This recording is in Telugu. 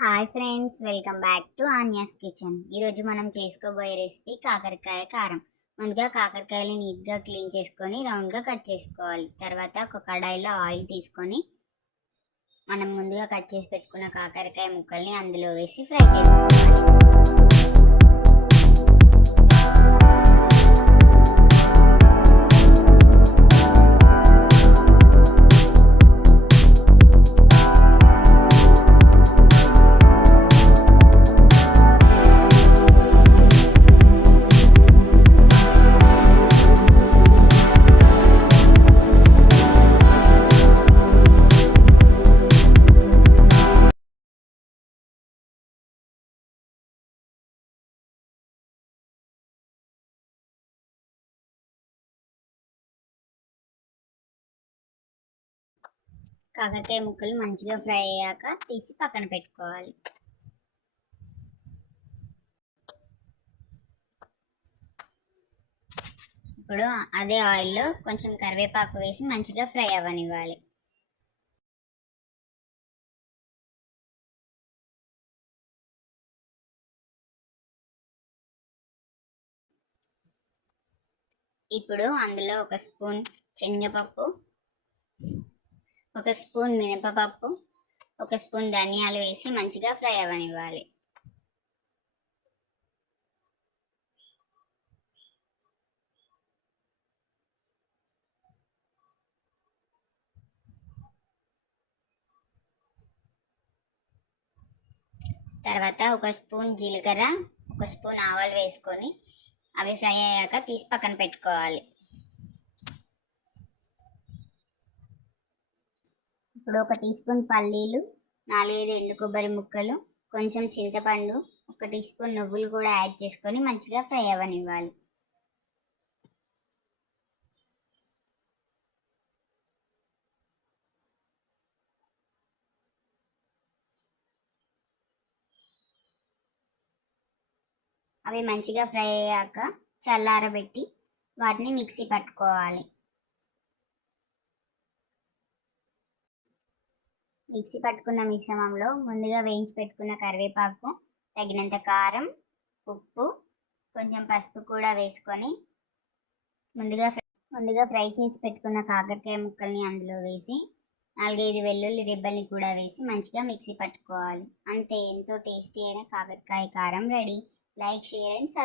Hi friends, welcome back to Anya's kitchen. ఈరోజు మనం చేసుకోబోయే రెసిపీ కాకరకాయ కారం. ముందుగా కాకరకాయలు నీట్గా క్లీన్ చేసుకొని రౌండ్గా కట్ చేసుకోవాలి. తర్వాత ఒక కడాయిలో ఆయిల్ తీసుకొని మనం ముందుగా కట్ చేసి పెట్టుకున్న కాకరకాయ ముక్కల్ని అందులో వేసి ఫ్రై చేసుకోవాలి. కాకరకాయ ముక్కలు మంచిగా ఫ్రై అయ్యాక తీసి పక్కన పెట్టుకోవాలి. ఇప్పుడు అదే ఆయిల్లో కొంచెం కరివేపాకు వేసి మంచిగా ఫ్రై అవ్వనివ్వాలి. ఇప్పుడు అందులో ఒక స్పూన్ శనగపప్పు, ఒక స్పూన్ మినపప్పు, ఒక స్పూన్ ధనియాలు వేసి మంచిగా ఫ్రై అవ్వనివ్వాలి. తర్వాత ఒక స్పూన్ జీలకర్ర, ఒక స్పూన్ ఆవాలు వేసుకొని అవి ఫ్రై అయ్యాక తీసి పక్కన పెట్టుకోవాలి. ఇప్పుడు ఒక టీ స్పూన్ పల్లీలు, 4-5 ఎండు కొబ్బరి ముక్కలు, కొంచెం చింతపండు, ఒక టీ స్పూన్ నువ్వులు కూడా యాడ్ చేసుకొని మంచిగా ఫ్రై అవ్వనివ్వాలి. అవి మంచిగా ఫ్రై అయ్యాక చల్లారబెట్టి వాటిని మిక్సీ పట్టుకోవాలి. మిక్సీ పట్టుకున్న మిశ్రమంలో ముందుగా వేయించి పెట్టుకున్న కరివేపాకు, తగినంత కారం, ఉప్పు, కొంచెం పసుపు కూడా వేసుకొని ముందుగా ఫ్రై చేసి పెట్టుకున్న కాకరకాయ ముక్కల్ని అందులో వేసి 4-5 వెల్లుల్లి రెబ్బల్ని కూడా వేసి మంచిగా మిక్సీ పట్టుకోవాలి. అంతే, ఎంతో టేస్టీ అయిన కాకరకాయ కారం ready. Like, share and subscribe.